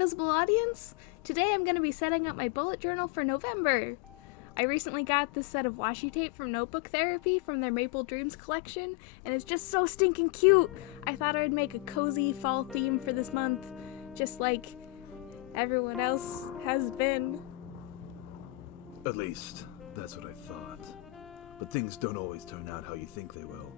invisible audience! Today I'm going to be setting up my bullet journal for November. I recently got this set of washi tape from Notebook Therapy from their Maple Dreams collection, and it's just so stinking cute! I thought I'd make a cozy fall theme for this month, just like everyone else has been. At least, that's what I thought. But things don't always turn out how you think they will.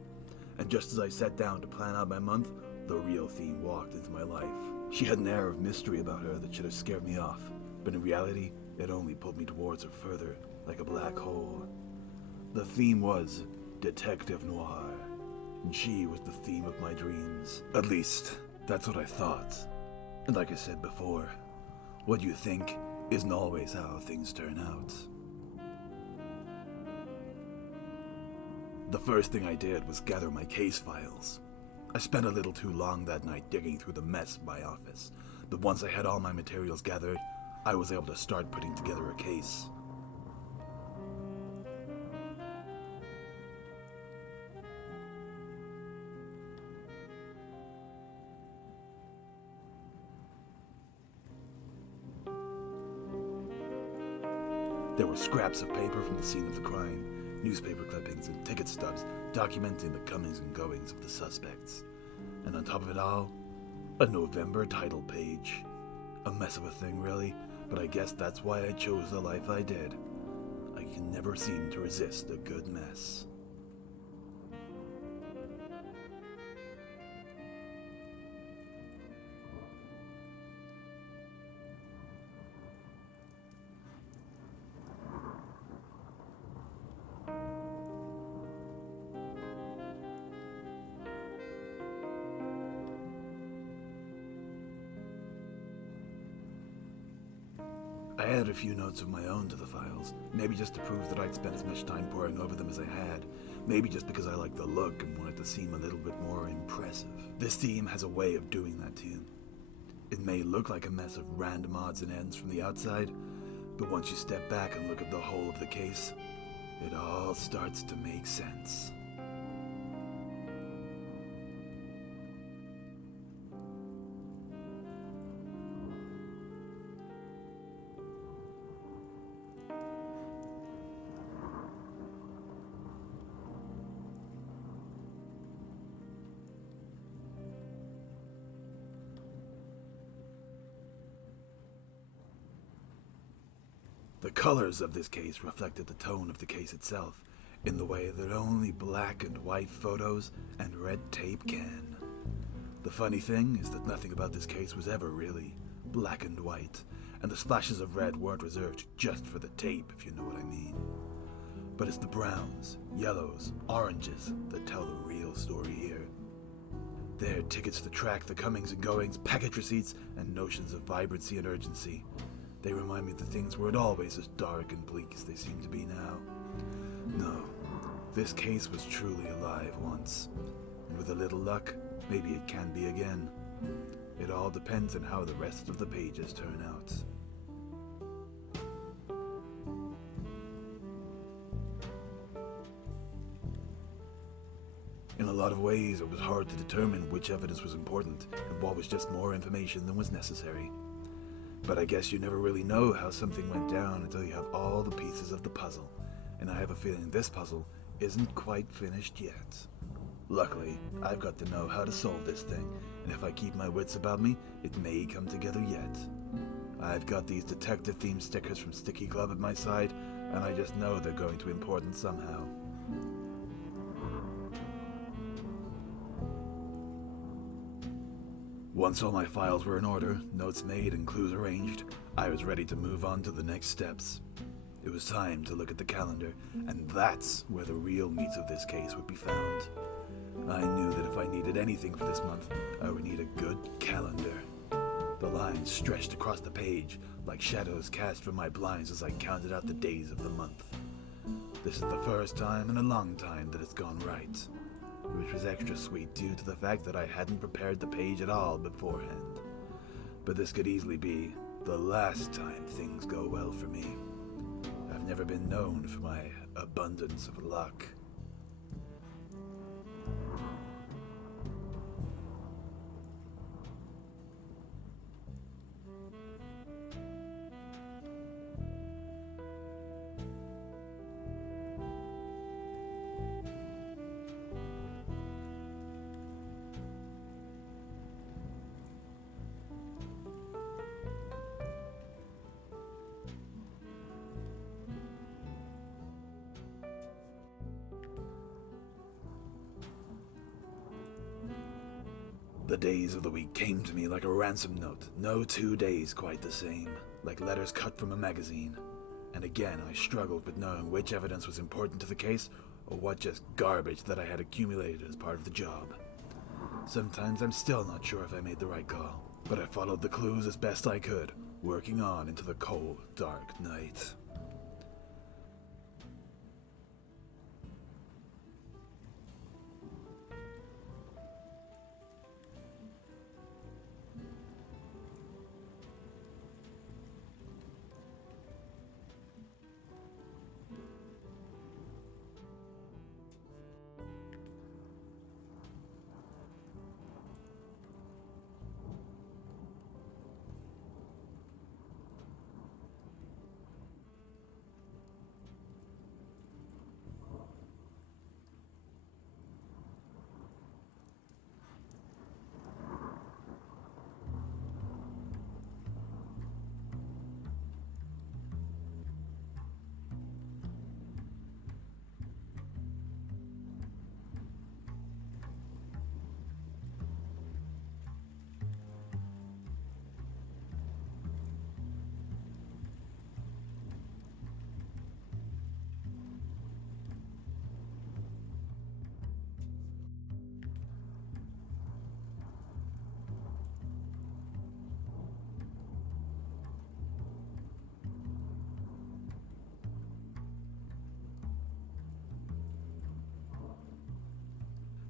And just as I sat down to plan out my month, the real theme walked into my life. She had an air of mystery about her that should have scared me off, but in reality, it only pulled me towards her further, like a black hole. The theme was Detective Noir, and she was the theme of my dreams. At least, that's what I thought. And like I said before, what you think isn't always how things turn out. The first thing I did was gather my case files. I spent a little too long that night digging through the mess of my office, but once I had all my materials gathered, I was able to start putting together a case. There were scraps of paper from the scene of the crime, newspaper clippings and ticket stubs documenting the comings and goings of the suspects. And on top of it all, a November title page. A mess of a thing, really, but I guess that's why I chose the life I did. I can never seem to resist a good mess. I added a few notes of my own to the files, maybe just to prove that I'd spent as much time poring over them as I had, maybe just because I liked the look and wanted to seem a little bit more impressive. This theme has a way of doing that to you. It may look like a mess of random odds and ends from the outside, but once you step back and look at the whole of the case, it all starts to make sense. The colors of this case reflected the tone of the case itself, in the way that only black and white photos and red tape can. The funny thing is that nothing about this case was ever really black and white, and the splashes of red weren't reserved just for the tape, if you know what I mean. But it's the browns, yellows, oranges that tell the real story here. They're tickets to track the comings and goings, package receipts, and notions of vibrancy and urgency. They remind me that things weren't always as dark and bleak as they seem to be now. No, this case was truly alive once, and with a little luck, maybe it can be again. It all depends on how the rest of the pages turn out. In a lot of ways, it was hard to determine which evidence was important and what was just more information than was necessary. But I guess you never really know how something went down until you have all the pieces of the puzzle, and I have a feeling this puzzle isn't quite finished yet. Luckily, I've got to know how to solve this thing, and if I keep my wits about me, it may come together yet. I've got these detective-themed stickers from Sticky Club at my side, and I just know they're going to be important somehow. Once all my files were in order, notes made and clues arranged, I was ready to move on to the next steps. It was time to look at the calendar, and that's where the real meat of this case would be found. I knew that if I needed anything for this month, I would need a good calendar. The lines stretched across the page, like shadows cast from my blinds as I counted out the days of the month. This is the first time in a long time that it's gone right, which was extra sweet due to the fact that I hadn't prepared the page at all beforehand. But this could easily be the last time things go well for me. I've never been known for my abundance of luck. The days of the week came to me like a ransom note, no 2 days quite the same, like letters cut from a magazine. And again I struggled with knowing which evidence was important to the case, or what just garbage that I had accumulated as part of the job. Sometimes I'm still not sure if I made the right call, but I followed the clues as best I could, working on into the cold, dark night.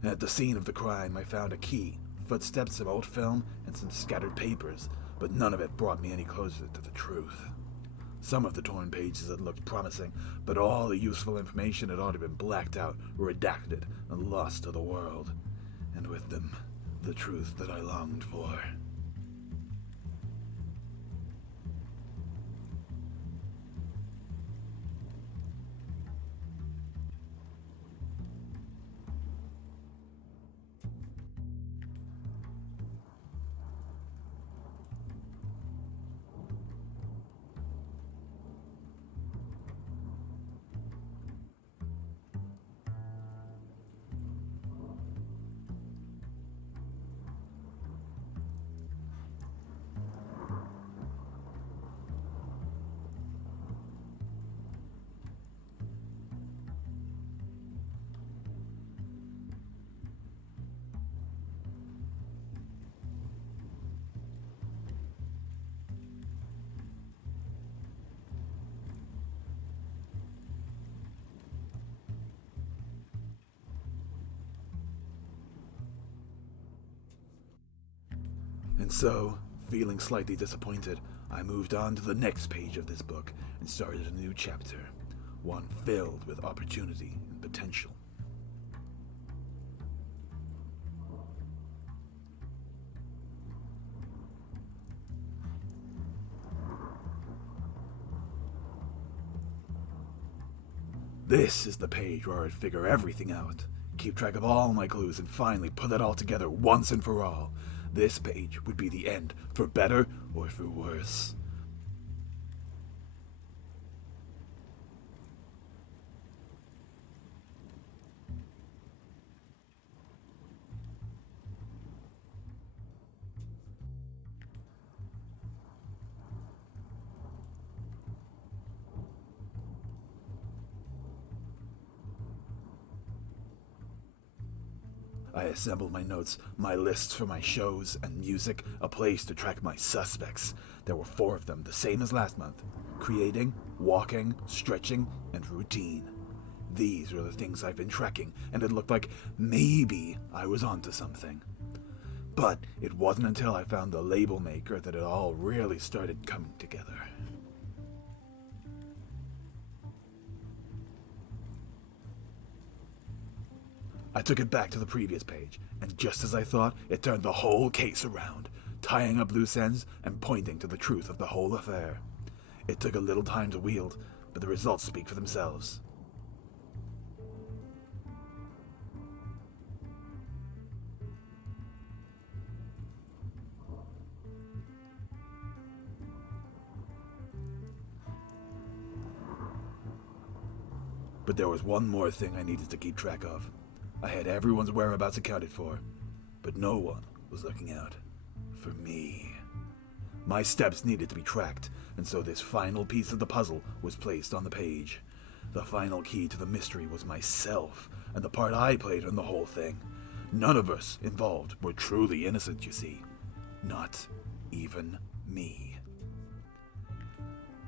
At the scene of the crime, I found a key, footsteps, some old film, and some scattered papers, but none of it brought me any closer to the truth. Some of the torn pages had looked promising, but all the useful information had already been blacked out, redacted, and lost to the world, and with them, the truth that I longed for. And so, feeling slightly disappointed, I moved on to the next page of this book and started a new chapter, one filled with opportunity and potential. This is the page where I'd figure everything out, keep track of all my clues, and finally put it all together once and for all. This page would be the end, for better or for worse. I assembled my notes, my lists for my shows and music, a place to track my suspects. There were 4 of them, the same as last month. Creating, walking, stretching, and routine. These were the things I've been tracking, and it looked like maybe I was onto something. But it wasn't until I found the label maker that it all really started coming together. I took it back to the previous page, and just as I thought, it turned the whole case around, tying up loose ends and pointing to the truth of the whole affair. It took a little time to wield, but the results speak for themselves. But there was one more thing I needed to keep track of. I had everyone's whereabouts accounted for, but no one was looking out for me. My steps needed to be tracked, and so this final piece of the puzzle was placed on the page. The final key to the mystery was myself, and the part I played in the whole thing. None of us involved were truly innocent, you see. Not even me.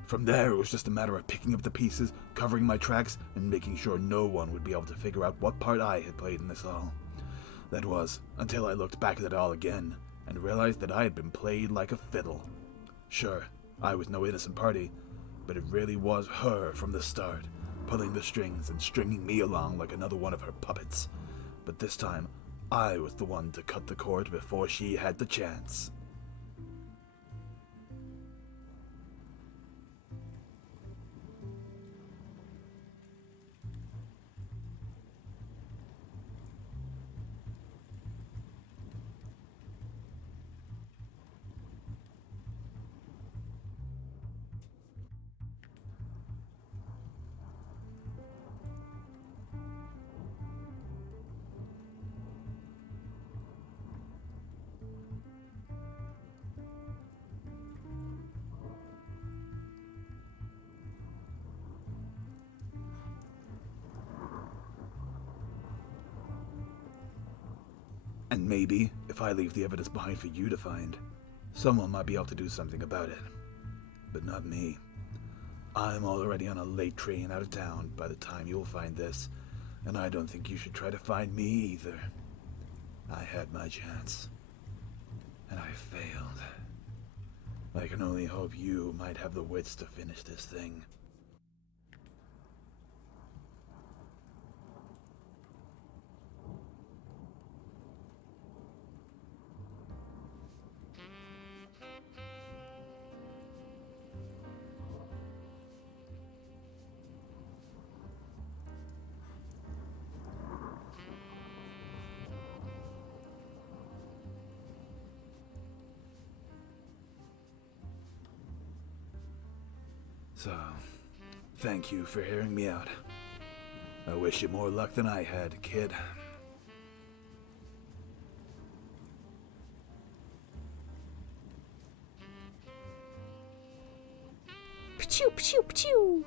From there, it was just a matter of picking up the pieces, covering my tracks, and making sure no one would be able to figure out what part I had played in this all. That was, until I looked back at it all again, and realized that I had been played like a fiddle. Sure, I was no innocent party, but it really was her from the start, pulling the strings and stringing me along like another one of her puppets. But this time, I was the one to cut the cord before she had the chance. And maybe, if I leave the evidence behind for you to find, someone might be able to do something about it. But not me. I'm already on a late train out of town by the time you'll find this, and I don't think you should try to find me either. I had my chance, and I failed. I can only hope you might have the wits to finish this thing. So, thank you for hearing me out. I wish you more luck than I had, kid. Pachoo, pachoo, pachoo.